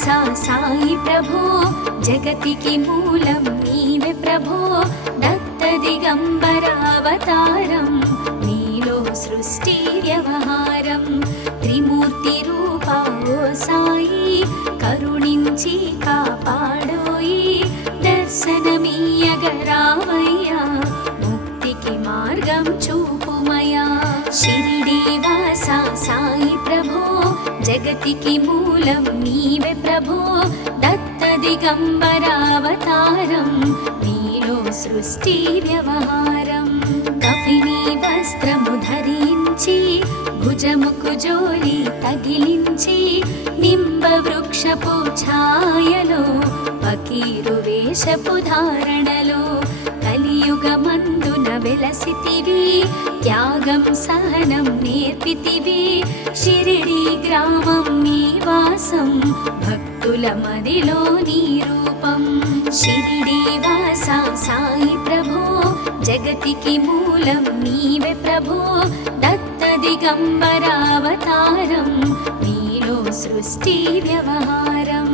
వాసా సాయి ప్రభో జగతికి మూలం నీవే ప్రభో దత్త దిగంబరావతారం నీలో సృష్టి వ్యవహారం త్రిమూర్తి రూపా ఓ సాయి కరుణించి కాపాడోయి దర్శనమీయగరావయ్యా ముక్తికి మార్గం చూపుమయా షిరిడి వాసా సాయి ప్రభో జగతికి మూలం నీవే ప్రభో దత్త దిగంబరావతారం నీలో సృష్టి వ్యవహారం కఫిని వస్త్రము ధరించి భుజముకు జోలి తగిలించి నింబ వృక్షపు ఛాయలో ఫకీరు వేషపు ధారణలో కలియుగమందున వెలసితివి త్యాగం సహనం నేర్పితివి షిరిడి గ్రామం నీ వాసం భక్తుల మదిలో నీ రూపం షిరిడి వాసా సాయి ప్రభో జగతికి మూలం నీవే ప్రభో దత్త దిగంబరావతారం నీలో సృష్టి వ్యవహారం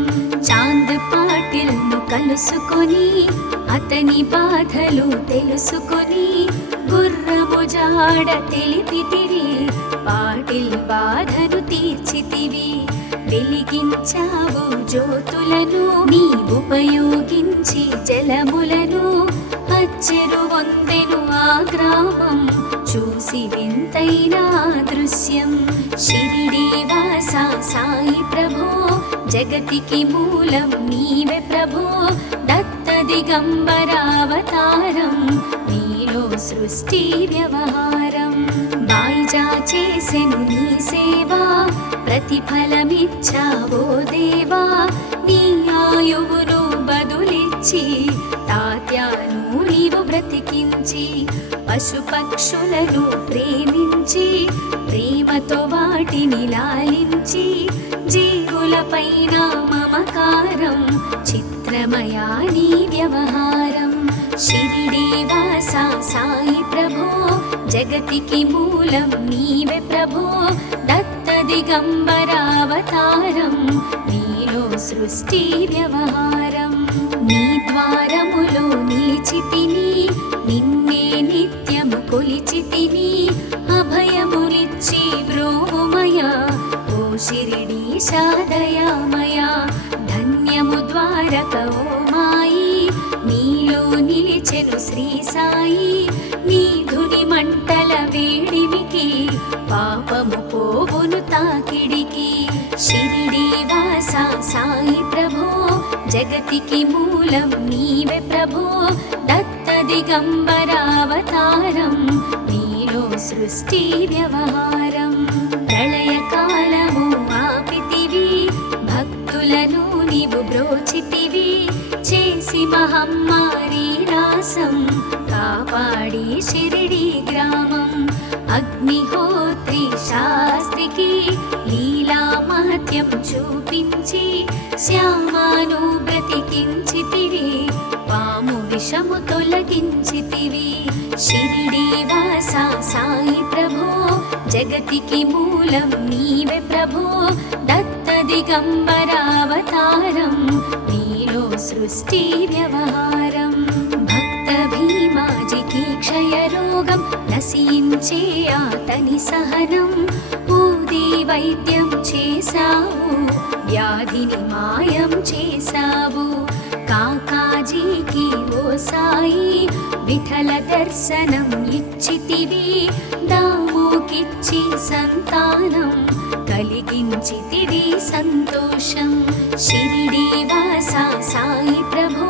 చాంద్ పాటిల్ ను కలుసుకొని అతని బాధలు తెలుసుకొని గుర్రము జాడ తెలిపితివి పాటిల్ బాధను తీర్చితివి వెలిగించావు జ్యోతులను నీ ఉపయోగించి జలములను అచ్చెరు వందెను ఆ గ్రామం చూసి వింతైన దృశ్యం షిరిడి వాసా సాయి ప్రభో జగతికి మూలం నీవే ప్రభో దత్త దిగంబరావతారం నీలో సృష్టి వ్యవహారం బాయిజా చేసెను నీ సేవా ప్రతిఫలమిచ్చావో దేవా నీ ఆయువును బదులిచ్చి తాత్యాను నీవు బ్రతికించి పశుపక్షులను ప్రేమించి ప్రేమతో వాటిని లాలించి జీవులపైన మమకారం చిత్రమయా నీ వ్యవహారం షిరిడి వాసా సాయి ప్రభో జగతికి మూలం నీవే ప్రభో దత్త దిగంబరావతారం నీలో సృష్టి వ్యవహారం నీ ద్వారములో నిలిచితిని నిన్నే నిత్యము కొలిచితిని అభయములిచ్చి బ్రోవుమయా ఓ షిరిడీశా దయామయా ధన్యము ద్వారక ఓ మాయి నీలో నిలిచెను శ్రీ సాయి నీ ధుని మంటల వేడిమికి పాపము పోవును తాకిడికి షిరిడి వాసా సాయి ప్రభో జగతికి మూలం నీవే ప్రభో దత్త దిగంబరావతారం నీలో సృష్టి వ్యవహారం ప్రళయకాలము ఆపితివి భక్తులను నీవు బ్రోచితివి చేసి మహమ్మారి నాశం కాపాడి షిరిడి గ్రామం అగ్నిహోత్రి శాస్త్రికి లీలా మహత్యం చూపించి శ్యామాను బ్రతికించితివి పాము విషము తొలగించితివి షిరిడి వాసా సాయి ప్రభో జగతికి మూలం నీవే ప్రభో దత్త దిగంబరావతారం నీలో సృష్టి వ్యవహారం భక్త భీమాజికి క్షయరోగం నశించే అతని సహనం ఊది వైద్యం చేశావు వ్యాధిని మాయం చేశావు కాకాజీకి ఓ సాయి విఠల దర్శనం ఇచ్చితివి దాముకిచ్చి సంతానం కలిగించితివి సంతోషం షిరిడి వాసా సాయి ప్రభో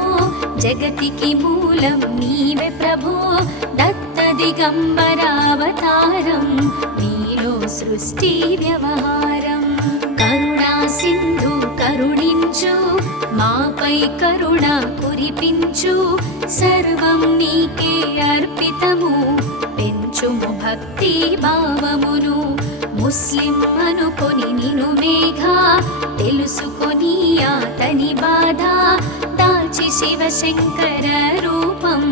జగతికి మూలం నీవే ప్రభో దత్త దిగంబరావతారం నీలో సృష్టి వ్యవహారం కరుణా సింధు కరుణించు మాపై కరుణ కురిపించు సర్వం నీకే అర్పితము పెంచుము భక్తి భావమును ముస్లిం అనుకొని నిను మేఘా తెలుసుకొని అతని బాధ దాల్చి శివశంకర రూపం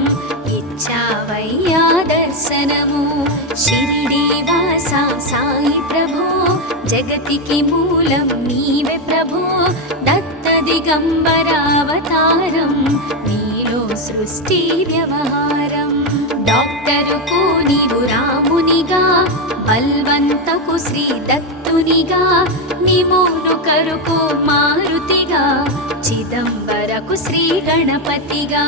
ఇచ్చావయ్యా దర్శనము షిరిడి వాసా సాయి ప్రభో జగతికి మూలం నీవే ప్రభో దత్త దిగంబరావతారం నీలో సృష్టి వ్యవహారం డాక్టరుకు నీవు రామునిగా బల్వంతకు శ్రీ దత్తునిగా నిమోను కరుకు మారుతిగా చిదంబరకు శ్రీ గణపతిగా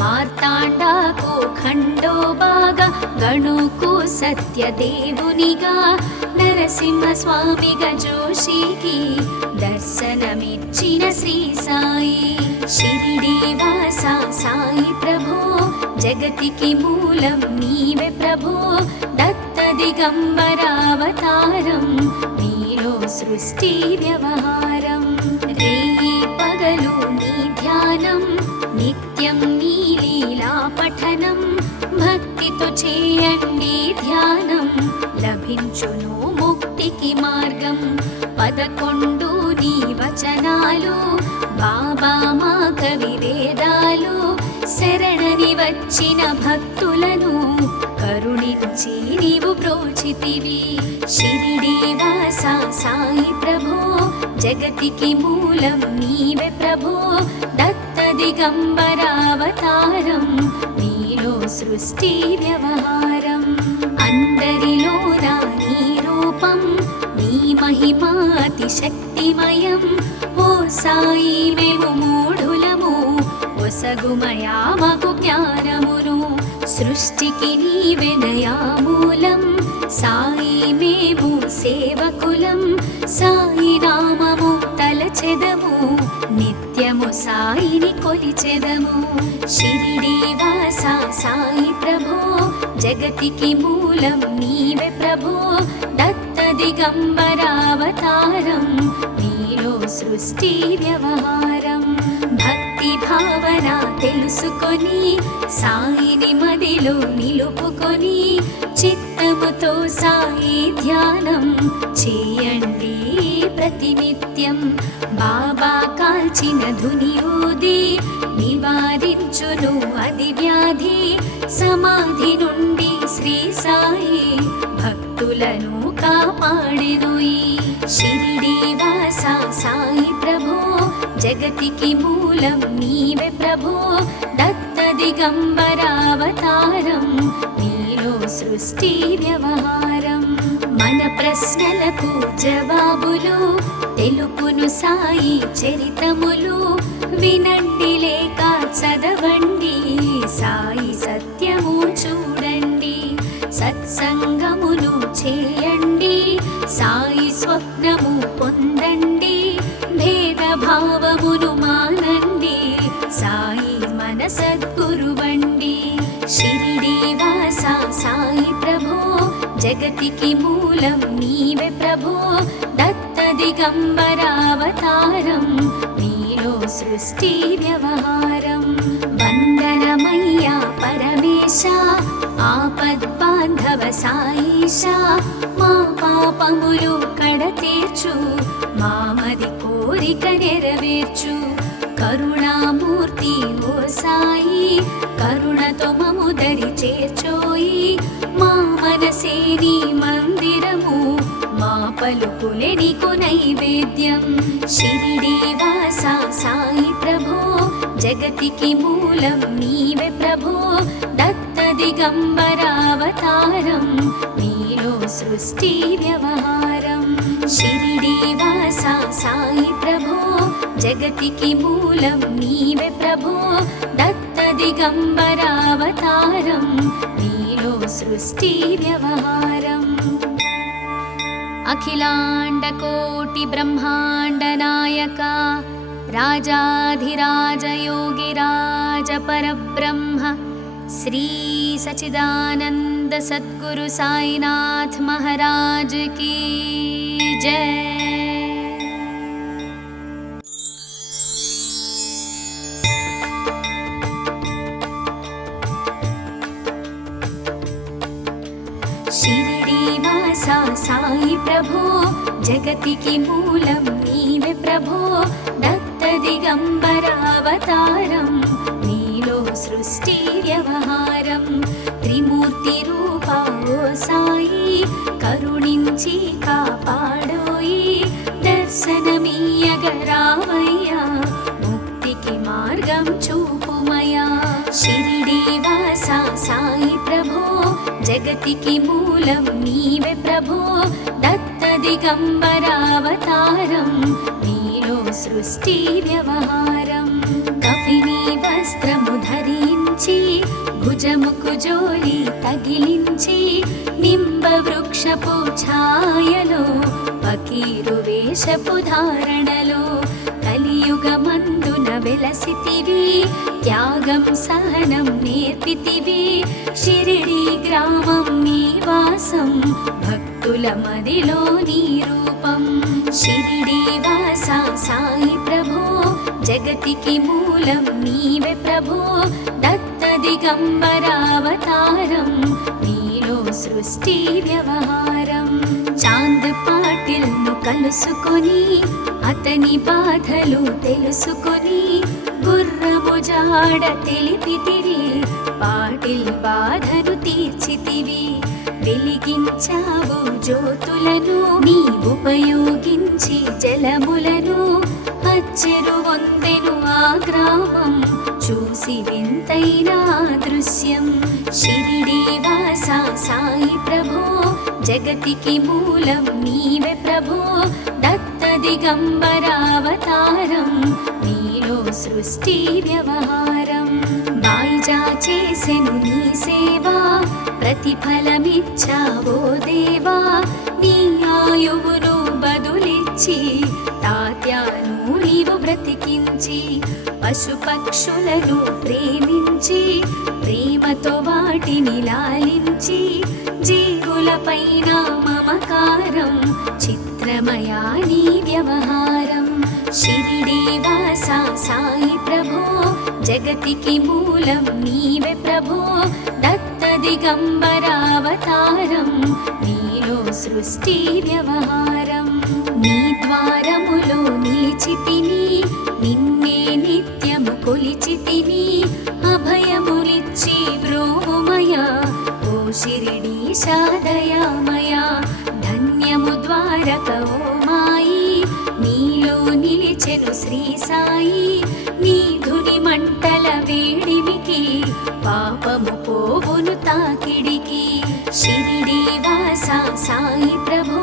మార్తాండాకు ఖండోబాగా గణుకు సత్యదేవునిగా నరసింహ స్వామిగా జోషికి దర్శనమిచ్చిన శ్రీ సాయి షిరిడి వాస సాయి ప్రభో జగతికి మూలం నీవే ప్రభో దత్త దిగంబరావతారం నీలో సృష్టి వ్యవహారం రేయి పగలు నీ ధ్యానం నిత్యం నీ లీలా పఠనం భక్తితో చేయండి ధ్యానం లభించును ముక్తికి మార్గం 11 నీ వచనాలు బాబా మా కవి వేదాలు శరణని వచ్చిన భక్తులను కరుణించి నీవు బ్రోచితివి షిరిడి వాస సాయి ప్రభో జగతికి మూలం నీవే ప్రభో దత్త దిగంబరావతారం నీలో సృష్టి వ్యవహారం అందరిలోన నీ రూపం నీ మహిమా అతి శక్తిమయం ఓ సాయి మేము మూఢులము ఒసగుమయా మాకు జ్ఞానమును సృష్టికి నీవెనయా మూలం సాయి మేము సేవకులం సాయి నామము తలచెదము నిత్యము సాయిని కొలిచెదము షిరిడి వాస సాయి ప్రభో జగతికి మూలం నీవే ప్రభో దత్త దిగంబరావతారం నీలో సృష్టి వ్యవహారం భక్తి భావన తెలుసుకొని సాయిని మదిలో నిలుపుకొని చిత్తముతో సాయి ధ్యానం చేయండి ప్రతినిత్యం బాబా కాల్చిన ధునియూది నివారించును అది వ్యాధి సమాధి నుండి శ్రీ సాయి భక్తులను కాపాడెను ఈ షిరిడి వాస సాయి ప్రభో జగతికి మూలం నీవే ప్రభో దత్త దిగంబరావతారం నీలో సృష్టి వ్యవహారం మన ప్రశ్నలకు జవాబులు తెలుపును సాయి చరితములు వినండి లేక చదవండి సాయి సత్యము చూడండి సత్సంగమును చేయండి సాయి స్వప్నము పొందండి భేదభావమును మానండి సాయి మన సద్గురువండి షిరిడి వాస సాయి ప్రభో జగతికి మూలం నీవే ప్రభో దత్త దిగంబరావతారం నీలో సృష్టి వ్యవహారం వందనమయ్యా పరమేశ ఆపద్బాంధవ సాయిష మా పాపములు కడతీర్చు మామది కోరిక నెరవేర్చు కరుణామూర్తి ఓ సాయి కరుణతో మము దరి చేర్చోయి మా మనసే నీ మందిరము మా పలుకులే నీకు నైవేద్యం షిరిడి వాస సాయి ప్రభో జగతికి మూలం నీవే ప్రభో దత్త దిగంబరావతారం నీలో సృష్టి వ్యవహారం షిరిడి వాస సాయి ప్రభో జగతికి మూలం నీవే ప్రభో దత్త దిగంబరావతారం నీలో సృష్టి వ్యవహారం అఖిలాండ కోటి బ్రహ్మాండ నాయక రాజాధిరాజ యోగిరాజ పరబ్రహ్మ శ్రీ సచిదానంద సద్గురు సాయినాథ్ మహారాజ్ की जय। షిరిడి వాస సాయి ప్రభో జగతికి మూలం నీవే ప్రభో దత్త దిగంబరావతారం నీలో సృష్టి వ్యవహారం త్రిమూర్తి రూపా ఓ సాయి కరుణించి కాపాడోయి దర్శనమీయగరావయ్యా జగతికి మూలం నీవే ప్రభో దత్త దిగంబరావతారం నీలో సృష్టి వ్యవహారం కఫిని వస్త్రము ధరించి భుజముకు జోలి తగిలించి నింబ వృక్షపు ఛాయలో ఫకీరు వేషపు ధారణలో కలియుగమందున వెలసితివి త్యాగం సహనం నేర్పితివి షిరిడి గ్రామం నీ వాసం భక్తుల మదిలో నీ రూపం షిరిడి వాస సాయి ప్రభో జగతికి మూలం నీవే ప్రభో దత్త దిగంబరావతారం నీలో సృష్టి వ్యవహారం చాంద్ పాటిల్ ను కలుసుకొని అతని బాధలు తెలుసుకొని గుర్రము జాడ తెలిపితివి పాటిల్ బాధను తీర్చితివి వెలిగించావు జ్యోతులను నీ ఉపయోగించి జలములను అచ్చెరు వందెను ఆ గ్రామం చూసి వింతైన దృశ్యం షిరిడి వాస సాయి ప్రభో జగతికి మూలం నీవే ప్రభో దత్త దిగంబరావతారం నీలో సృష్టి వ్యవహారం బాయిజా చేసెను నీ సేవా ప్రతిఫలమిచ్చావో దేవా నీ ఆయువును బదులిచ్చి తాత్యాను నీవు బ్రతికించి పశుపక్షులను ప్రేమించి ప్రేమతో వాటిని లాలించి జీవులపైన మమకారం చిత్రమయా నీ వ్యవహారం షిరిడి వాస సాయి ప్రభో జగతికి మూలం నీవే ప్రభో దత్త దిగంబరావతారం నీలో సృష్టి వ్యవహారం నీ ద్వారములో నిలిచితిని నిన్నే నిత్యము కొలిచితిని అభయములిచ్చి బ్రోమయ ఓ షిరిడీశా దయామయ ధన్యము ద్వారక ఓ మాయి నీలో నిలిచెను శ్రీ సాయి నీ ధుని మంటల వేడిమికి పాపము పోవును తాకిడికి షిరిడి వాస సాయి ప్రభో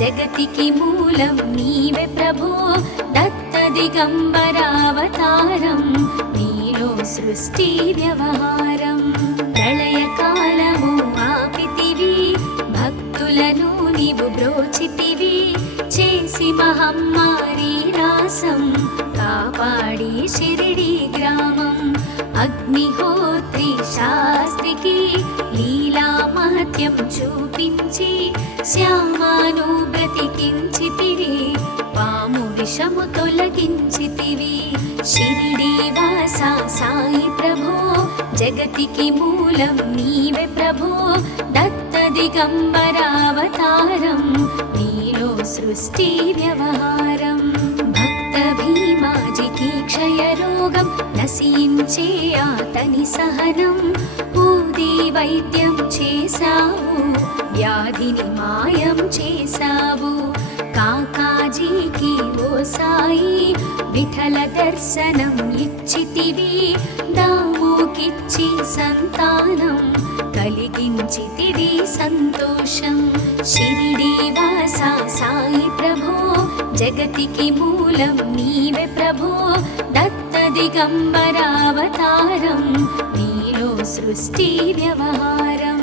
జగతికి మూలం నీవే ప్రభో దత్త దిగంబరావతారం నీలో సృష్టి వ్యవహారం ప్రళయకాలము ఆపితివి భక్తులను నీవు బ్రోచితివి చేసి మహమ్మారి రాసం కాపాడి షిరిడి గ్రామం అగ్నిహోత్రి శాస్త్రికి లీలా మహత్యం చూపించి శ్యామాను బ్రతికించితివి పాము విషము తొలగించితివి షిరిడి వాస సాయి ప్రభో జగతికి మూలం నీవే ప్రభో దత్త దిగంబరావతారం నీలో సృష్టి వ్యవహారం భక్త భీమాజికి క్షయరోగం నశించే అతని సహనం ఊది వైద్యం చేశావు వ్యాధిని మాయం చేశావు కాకాజీకి ఓ సాయి విఠల దర్శనం ఇచ్చితివి దాముకిచ్చి సంతానం కలిగించితివి సంతోషం షిరిడి వాస సాయి ప్రభో జగతికి మూలం నీవే ప్రభో దత్త దిగంబరావతారం నీలో సృష్టి వ్యవహారం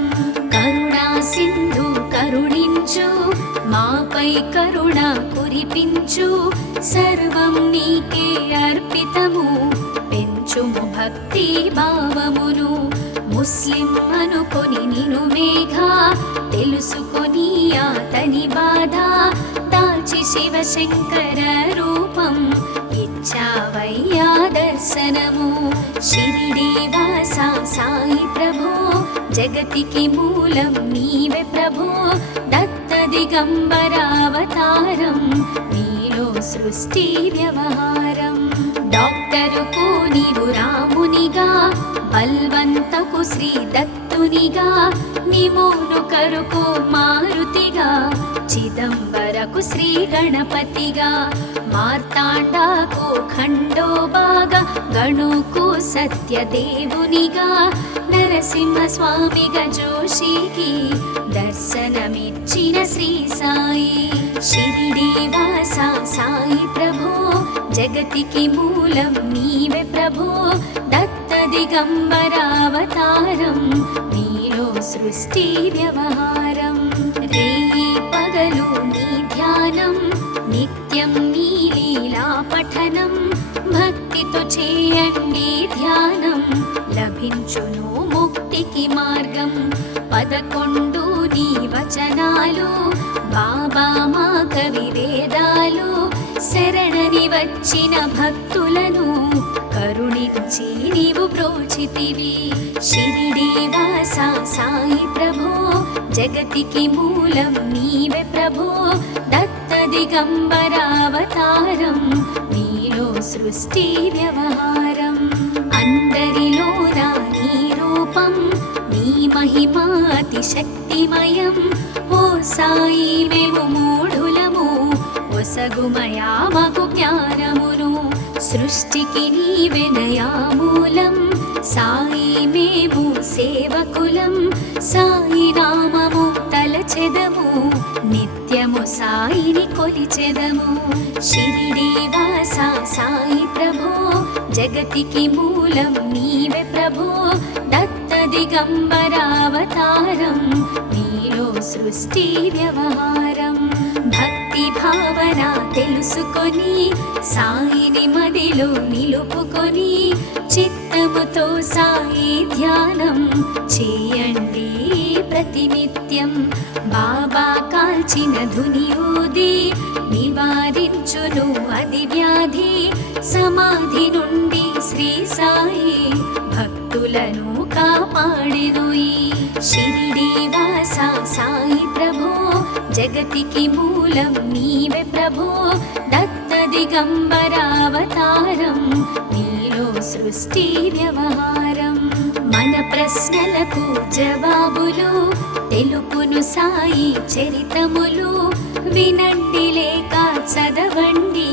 కరుణా సింధు కరుణించు మాపై కరుణ కురిపించు సర్వం నీకే అర్పితము పెంచుము భక్తి భావమును ముస్లిం అనుకొని నిను మేఘా తెలుసుకొని అతని బాధ దాచి శివశంకర రూపం ఇచ్చావయ్యా దర్శనము షిరిడి వాస సాయి ప్రభో జగతికి మూలం నీవే ప్రభో దత్త దిగంబరావతారం నీలో సృష్టి వ్యవహారం డాక్టరుకు నీవు రామునిగా బల్వంతకు శ్రీ దత్తునిగా నిమోను కరుకు మారుతిగా చిదంబరకు శ్రీ గణపతిగా మార్తాండాకు ఖండోబాగా గణుకు సత్యదేవునిగా నర నరసింహస్వామిగా జోషికి దర్శనమిచ్చిన శ్రీ సాయి. షిరిడి వాస సాయి ప్రభో జగతికి మూలం నీవే ప్రభో. దత్త దిగంబరావతారం నీలో సృష్టి వ్యవహారం. రేయి పగలు నీ ధ్యానం నిత్యం నీ లీలా పఠనం. భక్తితో చేయండి ధ్యానం లభించును ముక్తికి మార్గం. 11 నీ వచనాలు బాబా మా కవి వేదాలు. శరణని వచ్చిన భక్తులను కరుణించి నీవు బ్రోచితివి. షిరిడి వాస సాయి ప్రభో జగతికి మూలం నీవే ప్రభో. దత్త దిగంబరావతారం నీలో సృష్టి వ్యవహారం. అందరిలోన నీ రూపం నీ మహిమా అతి శక్తిమయం. ఓ సాయి మేము మూఢులము ఒసగుమయా మాకు జ్ఞానమును. సృష్టికి నీవెనయా మూలం సాయి మేము సేవకులం. సాయి నామము తలచెదము నిత్యము సాయిని కొలిచెదము. షిరిడి వాస సాయి ప్రభో జగతికి మూలం నీవే ప్రభో. దత్త దిగంబరావతారం నీలో సృష్టి వ్యవహారం. భక్తి భావన తెలుసుకొని సాయిని మదిలో నిలుపుకొని చిత్తముతో సాయి ధ్యానం చేయండి ప్రతినిత్యం. బాబా కాల్చిన ధుని ఊది నివారించును అది వ్యాధి. సమాధి నుండి శ్రీ సాయి భక్తులను కాపాడెను. షిరిడి వాస సాయి ప్రభో జగతికి మూలం నీవే ప్రభో. దత్త దిగంబరావతారం నీలో సృష్టి వ్యవహారం. మన ప్రశ్నలకు జవాబులు తెలుపును సాయి చరితములు. వినండి లేక చదవండి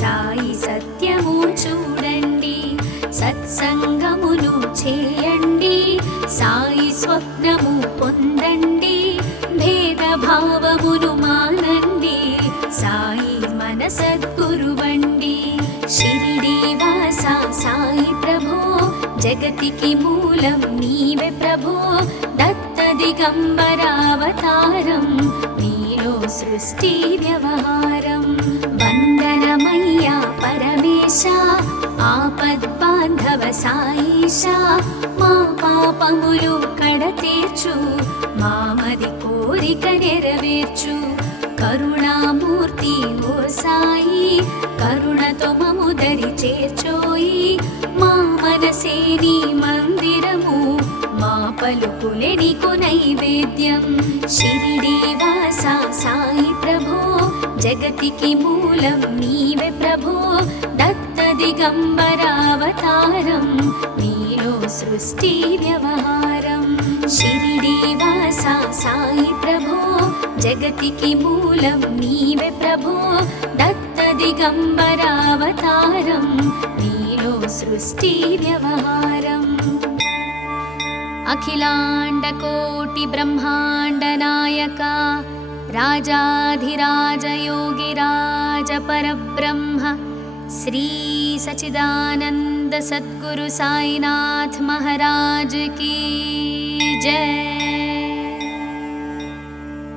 సాయి సత్యము చూడండి. సత్సంగమును చేయండి సాయి స్వప్నము పొందండి. భేదభావమును మానండి సాయి మన సద్గురువండి. షిరిడి వాస సాయి ప్రభో జగతికి మూలం నీవే ప్రభో. దత్త దిగంబరావతారం నీలో సృష్టి వ్యవహారం. వందనమయ్యా పరమేశ ఆపద్బాంధవ సాయిష. మా పాపములు కడతీర్చు మామది కోరిక నెరవేర్చు. కరుణామూర్తి ఓ సాయి కరుణతో మము దరి చేర్చోయి. మా మనసే నీ మందిరము మా పలుకులే నీకు నైవేద్యం. షిరిడి వాస సాయి ప్రభో జగతికి మూలం నీవే ప్రభో. దత్త దిగంబరావతారం నీలో సృష్టి వ్యవహారం. షిరిడి వాస సాయి ప్రభో జగతికి మూలం నీవే ప్రభో. దత్త దిగంబరావతారం నీలో సృష్టి వ్యవహారం. అఖిలాండ కోటి బ్రహ్మాండ నాయక రాజాధిరాజ యోగిరాజ పరబ్రహ్మ శ్రీ సచిదానంద సద్గురు సాయినాథ్ महाराज की जय।